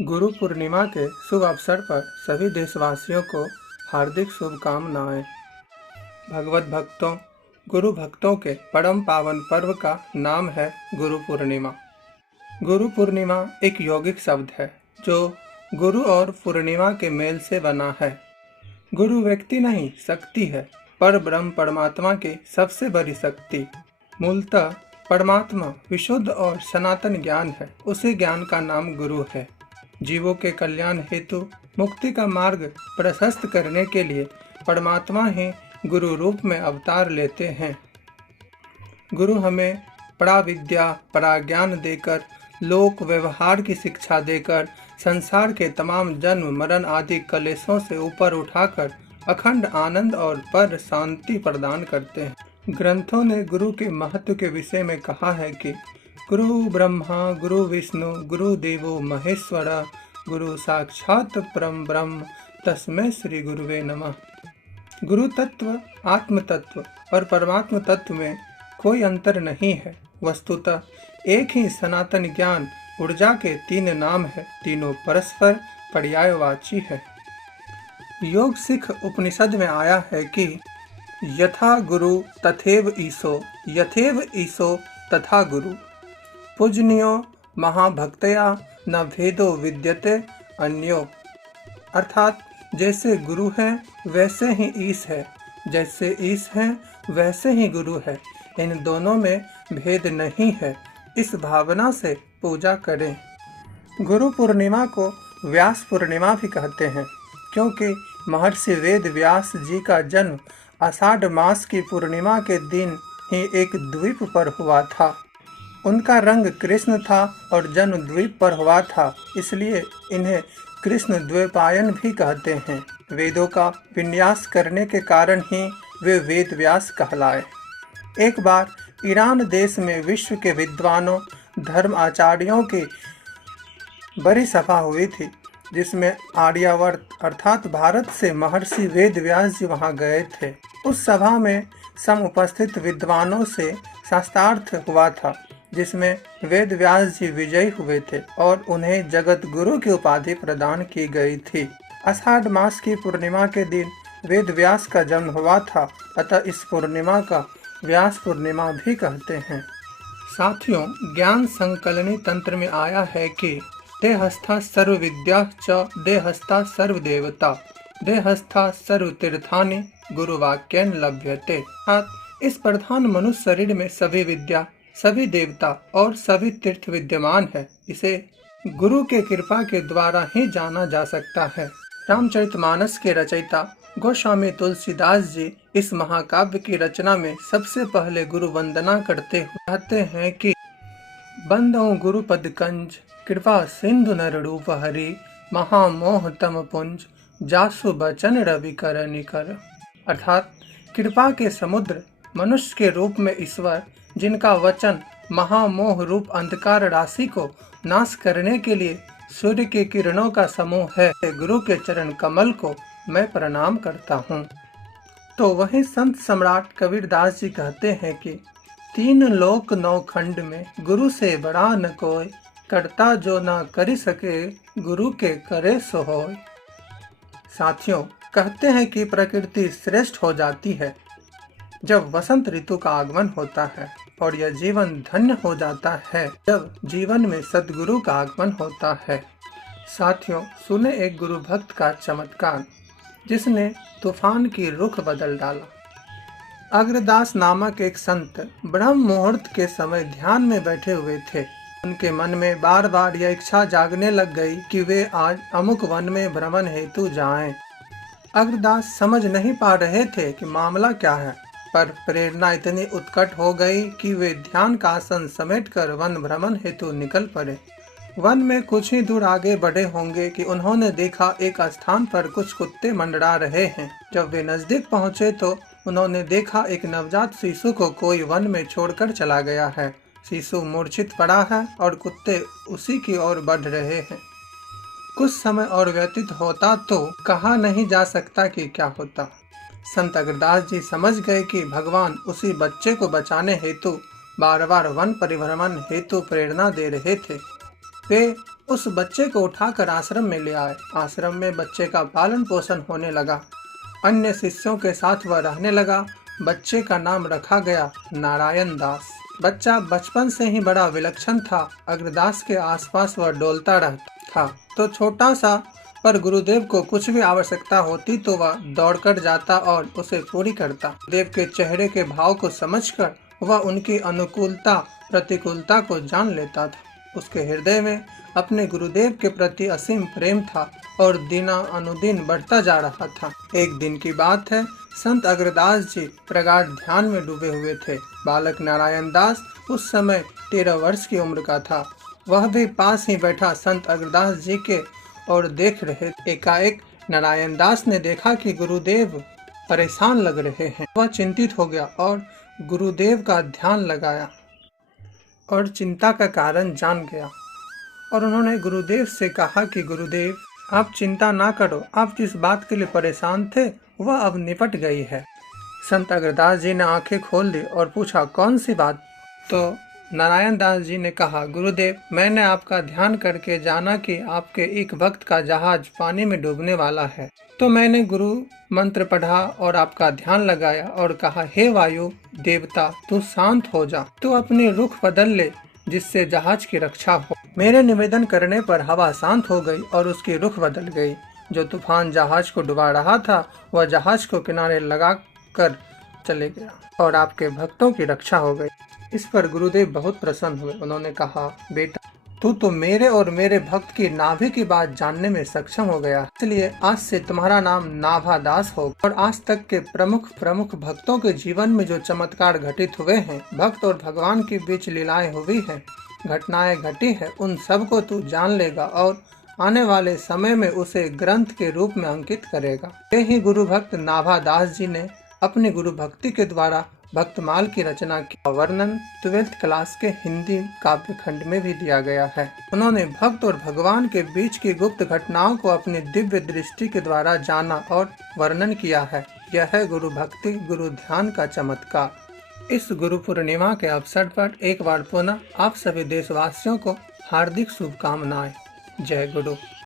गुरु पूर्णिमा के शुभ अवसर पर सभी देशवासियों को हार्दिक शुभकामनाएं। भगवत भक्तों, गुरु भक्तों के परम पावन पर्व का नाम है गुरु पूर्णिमा। गुरु पूर्णिमा एक यौगिक शब्द है जो गुरु और पूर्णिमा के मेल से बना है। गुरु व्यक्ति नहीं, शक्ति है। पर ब्रह्म परमात्मा की सबसे बड़ी शक्ति। मूलतः परमात्मा विशुद्ध और सनातन ज्ञान है। उसी ज्ञान का नाम गुरु है। जीवों के कल्याण हेतु मुक्ति का मार्ग प्रशस्त करने के लिए परमात्मा ही गुरु रूप में अवतार लेते हैं। गुरु हमें पराविद्या पराज्ञान देकर, लोक व्यवहार की शिक्षा देकर, संसार के तमाम जन्म मरण आदि कलेशों से ऊपर उठाकर अखंड आनंद और पर शांति प्रदान करते हैं। ग्रंथों ने गुरु के महत्व के विषय में कहा है कि गुरु ब्रह्मा गुरु विष्णु गुरु देवो महेश्वर गुरु साक्षात परम ब्रह्म तस्मै श्री गुरुवे नमः। गुरु तत्व, आत्म तत्व और परमात्म तत्व में कोई अंतर नहीं है। वस्तुतः एक ही सनातन ज्ञान ऊर्जा के तीन नाम है। तीनों परस्पर पर्यायवाची है। योग सिख उपनिषद में आया है कि यथा गुरु तथैव ईशो, यथैव ईशो तथा गुरु। पूजनीयो महाभक्तया न भेदो विद्यते अन्यो। अर्थात जैसे गुरु है वैसे ही ईश है, जैसे ईश है वैसे ही गुरु है। इन दोनों में भेद नहीं है। इस भावना से पूजा करें। गुरु पूर्णिमा को व्यास पूर्णिमा भी कहते हैं, क्योंकि महर्षि वेद व्यास जी का जन्म आषाढ़ मास की पूर्णिमा के दिन ही एक द्वीप पर हुआ था। उनका रंग कृष्ण था और जन्म द्वीप पर हुआ था, इसलिए इन्हें कृष्ण द्वैपायन भी कहते हैं। वेदों का विन्यास करने के कारण ही वे वेद व्यास कहलाए। एक बार ईरान देश में विश्व के विद्वानों धर्म आचार्यों की बड़ी सभा हुई थी, जिसमें आर्यावर्त अर्थात भारत से महर्षि वेद व्यास जी वहां गए थे। उस सभा में सम उपस्थित विद्वानों से शास्त्रार्थ हुआ था, जिसमें वेद व्यास जी विजयी हुए थे और उन्हें जगत गुरु की उपाधि प्रदान की गई थी। आषाढ़ मास की पूर्णिमा के दिन वेद व्यास का जन्म हुआ था, अतः इस पूर्णिमा का व्यास पूर्णिमा भी कहते हैं। साथियों, ज्ञान संकलनी तंत्र में आया है कि देहस्था सर्व विद्या च देहस्था सर्व देवता देहस्था सर्व तीर्थानि गुरुवाक्येन लभ्यते। इस प्रधान मनुष्य शरीर में सभी विद्या, सभी देवता और सभी तीर्थ विद्यमान है। इसे गुरु के कृपा के द्वारा ही जाना जा सकता है। रामचरितमानस के रचयिता गोस्वामी तुलसीदास जी इस महाकाव्य की रचना में सबसे पहले गुरु वंदना करते हुए कहते हैं कि बंदो गुरु पद कंज कृपा सिंधु नर रूप हरि महामोह तम पुंज जासु बचन रवि कर निकर। अर्थात कृपा के समुद्र मनुष्य के रूप में ईश्वर, जिनका वचन महामोह रूप अंधकार राशि को नाश करने के लिए सूर्य की किरणों का समूह है, गुरु के चरण कमल को मैं प्रणाम करता हूँ। तो वहीं संत सम्राट कबीरदास जी कहते हैं कि तीन लोक नौ खंड में गुरु से बड़ा न कोई, करता जो न कर सके गुरु के करे सो होय। साथियों, कहते हैं कि प्रकृति श्रेष्ठ हो जाती है जब वसंत ऋतु का आगमन होता है, और यह जीवन धन्य हो जाता है जब जीवन में सद्गुरु का आगमन होता है। साथियों, सुने एक गुरु भक्त का चमत्कार, जिसने तूफान की रुख बदल डाला। अग्रदास नामक एक संत ब्रह्म मुहूर्त के समय ध्यान में बैठे हुए थे। उनके मन में बार बार यह इच्छा जागने लग गई कि वे आज अमुक वन में भ्रमण हेतु जाएं। अग्रदास समझ नहीं पा रहे थे कि मामला क्या है, पर प्रेरणा इतनी उत्कट हो गई कि वे ध्यान का आसन समेटकर वन भ्रमण हेतु निकल पड़े। वन में कुछ ही दूर आगे बढ़े होंगे कि उन्होंने देखा एक स्थान पर कुछ कुत्ते मंडरा रहे हैं। जब वे नजदीक पहुंचे तो उन्होंने देखा एक नवजात शिशु को कोई वन में छोड़कर चला गया है। शिशु मूर्छित पड़ा है और कुत्ते उसी की ओर बढ़ रहे हैं। कुछ समय और व्यतीत होता तो कहा नहीं जा सकता कि क्या होता। संत अग्रदास जी समझ गए कि भगवान उसी बच्चे को बचाने हेतु बार बार वन परिभ्रमण हेतु प्रेरणा दे रहे थे। वे उस बच्चे को उठाकर आश्रम में ले आए। आश्रम में बच्चे का पालन पोषण होने लगा। अन्य शिष्यों के साथ वह रहने लगा। बच्चे का नाम रखा गया नारायण दास। बच्चा बचपन से ही बड़ा विलक्षण था। अग्रदास के आसपास वह डोलता रहता था। तो छोटा सा, पर गुरुदेव को कुछ भी आवश्यकता होती तो वह दौड़कर जाता और उसे पूरी करता। गुरुदेव के चेहरे के भाव को समझकर वह उनकी अनुकूलता प्रतिकूलता को जान लेता था। उसके हृदय में अपने गुरुदेव के प्रति असीम प्रेम था और दिना अनुदिन बढ़ता जा रहा था। एक दिन की बात है, संत अग्रदास जी प्रगाढ़ ध्यान में डूबे हुए थे। बालक नारायण दास उस समय 13 वर्ष की उम्र का था। वह भी पास ही बैठा संत अग्रदास जी के और देख रहे। एकाएक नारायण दास ने देखा कि गुरुदेव परेशान लग रहे हैं। वह चिंतित हो गया और गुरुदेव का ध्यान लगाया और चिंता का कारण जान गया। और उन्होंने गुरुदेव से कहा कि गुरुदेव, आप चिंता ना करो, आप जिस बात के लिए परेशान थे वह अब निपट गई है। संत अग्रदास जी ने आंखें खोल दी और पूछा, कौन सी बात? तो नारायण दास जी ने कहा, गुरुदेव, मैंने आपका ध्यान करके जाना कि आपके एक भक्त का जहाज पानी में डूबने वाला है। तो मैंने गुरु मंत्र पढ़ा और आपका ध्यान लगाया और कहा, हे वायु देवता, तू शांत हो जा, तू अपने रुख बदल ले जिससे जहाज की रक्षा हो। मेरे निवेदन करने पर हवा शांत हो गई और उसकी रुख बदल गई। जो तूफान जहाज को डुबा रहा था वह जहाज को किनारे लगा कर चले गया और आपके भक्तों की रक्षा हो गई। इस पर गुरुदेव बहुत प्रसन्न हुए। उन्होंने कहा, बेटा, तू तो मेरे और मेरे भक्त की नाभि की बात जानने में सक्षम हो गया, इसलिए आज से तुम्हारा नाम नाभा दास हो। और आज तक के प्रमुख भक्तों के जीवन में जो चमत्कार घटित हुए हैं, भक्त और भगवान के बीच लीलाएं हुई हैं, घटनाएं घटी है, उन सब को तू जान लेगा और आने वाले समय में उसे ग्रंथ के रूप में अंकित करेगा। यही गुरु भक्त नाभा दास जी ने अपनी गुरु भक्ति के द्वारा भक्तमाल की रचना की। वर्णन 12th क्लास के हिंदी काव्य खंड में भी दिया गया है। उन्होंने भक्त और भगवान के बीच की गुप्त घटनाओं को अपनी दिव्य दृष्टि के द्वारा जाना और वर्णन किया है। यह है गुरु भक्ति, गुरु ध्यान का चमत्कार। इस गुरु पूर्णिमा के अवसर पर एक बार पुनः आप सभी देशवासियों को हार्दिक शुभकामनाएं। जय गुरु।